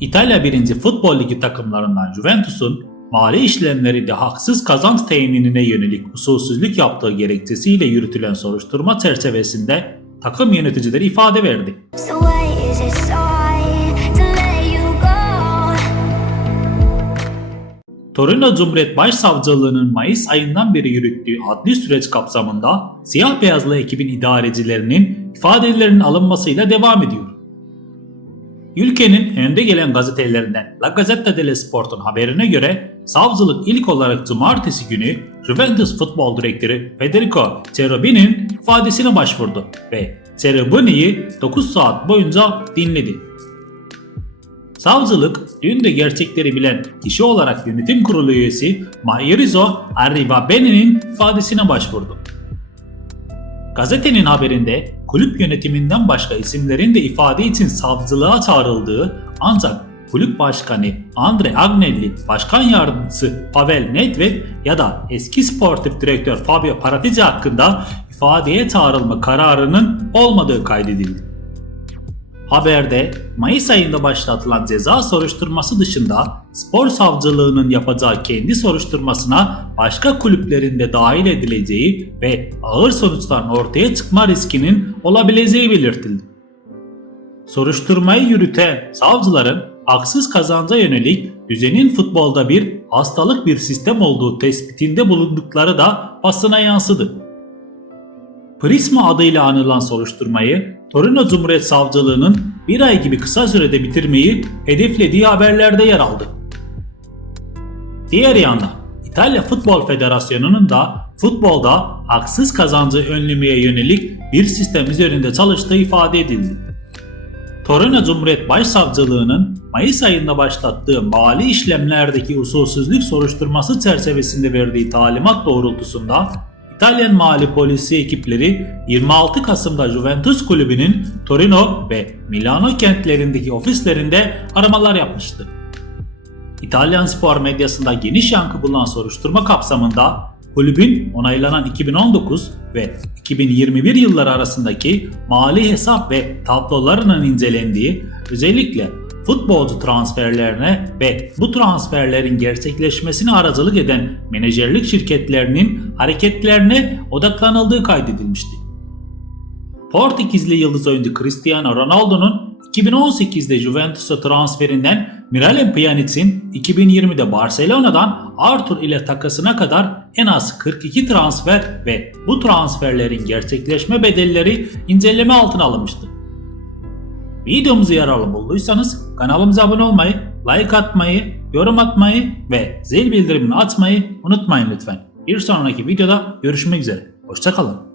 İtalya 1. Futbol Ligi takımlarından Juventus'un mali işlemlerinde haksız kazanç teminine yönelik usulsüzlük yaptığı gerekçesiyle yürütülen soruşturma çerçevesinde takım yöneticileri ifade verdi. So? Torino Cumhuriyet Başsavcılığı'nın Mayıs ayından beri yürüttüğü adli süreç kapsamında siyah beyazlı ekibin idarecilerinin ifadelerinin alınmasıyla devam ediyor. Ülkenin önde gelen gazetelerinden La Gazzetta dello Sport'un haberine göre savcılık ilk olarak cumartesi günü Juventus futbol direktörü Federico Cherubini'nin ifadesine başvurdu ve Cherubini'yi 9 saat boyunca dinledi. Savcılık dün de gerçekleri bilen kişi olarak yönetim kurulu üyesi Maurizio Arrivabeni'nin ifadesine başvurdu. Gazetenin haberinde kulüp yönetiminden başka isimlerin de ifade için savcılığa çağrıldığı ancak kulüp başkanı Andre Agnelli, başkan yardımcısı Pavel Nedved ya da eski sportif direktör Fabio Paratici hakkında ifadeye çağrılma kararının olmadığı kaydedildi. Haberde Mayıs ayında başlatılan ceza soruşturması dışında spor savcılığının yapacağı kendi soruşturmasına başka kulüplerin de dahil edileceği ve ağır sonuçların ortaya çıkma riskinin olabileceği belirtildi. Soruşturmayı yürüten savcıların haksız kazanca yönelik düzenin futbolda bir hastalık bir sistem olduğu tespitinde bulundukları da basına yansıdı. Prisma adıyla anılan soruşturmayı Torino Cumhuriyet Savcılığı'nın bir ay gibi kısa sürede bitirmeyi hedeflediği haberlerde yer aldı. Diğer yandan İtalya Futbol Federasyonu'nun da futbolda haksız kazancı önlemeye yönelik bir sistem üzerinde çalıştığı ifade edildi. Torino Cumhuriyet Başsavcılığı'nın Mayıs ayında başlattığı mali işlemlerdeki usulsüzlük soruşturması çerçevesinde verdiği talimat doğrultusunda İtalyan mali polisi ekipleri 26 Kasım'da Juventus kulübünün Torino ve Milano kentlerindeki ofislerinde aramalar yapmıştı. İtalyan spor medyasında geniş yankı bulan soruşturma kapsamında kulübün onaylanan 2019 ve 2021 yılları arasındaki mali hesap ve tablolarının incelendiği özellikle futbolcu transferlerine ve bu transferlerin gerçekleşmesine aracılık eden menajerlik şirketlerinin hareketlerine odaklanıldığı kaydedilmişti. Portekizli yıldız oyuncu Cristiano Ronaldo'nun 2018'de Juventus'a transferinden Miralem Pjanic'in 2020'de Barcelona'dan Arthur ile takasına kadar en az 42 transfer ve bu transferlerin gerçekleşme bedelleri inceleme altına alınmıştı. Videomuzu yararlı bulduysanız kanalımıza abone olmayı, like atmayı, yorum atmayı ve zil bildirimini açmayı unutmayın lütfen. Bir sonraki videoda görüşmek üzere. Hoşçakalın.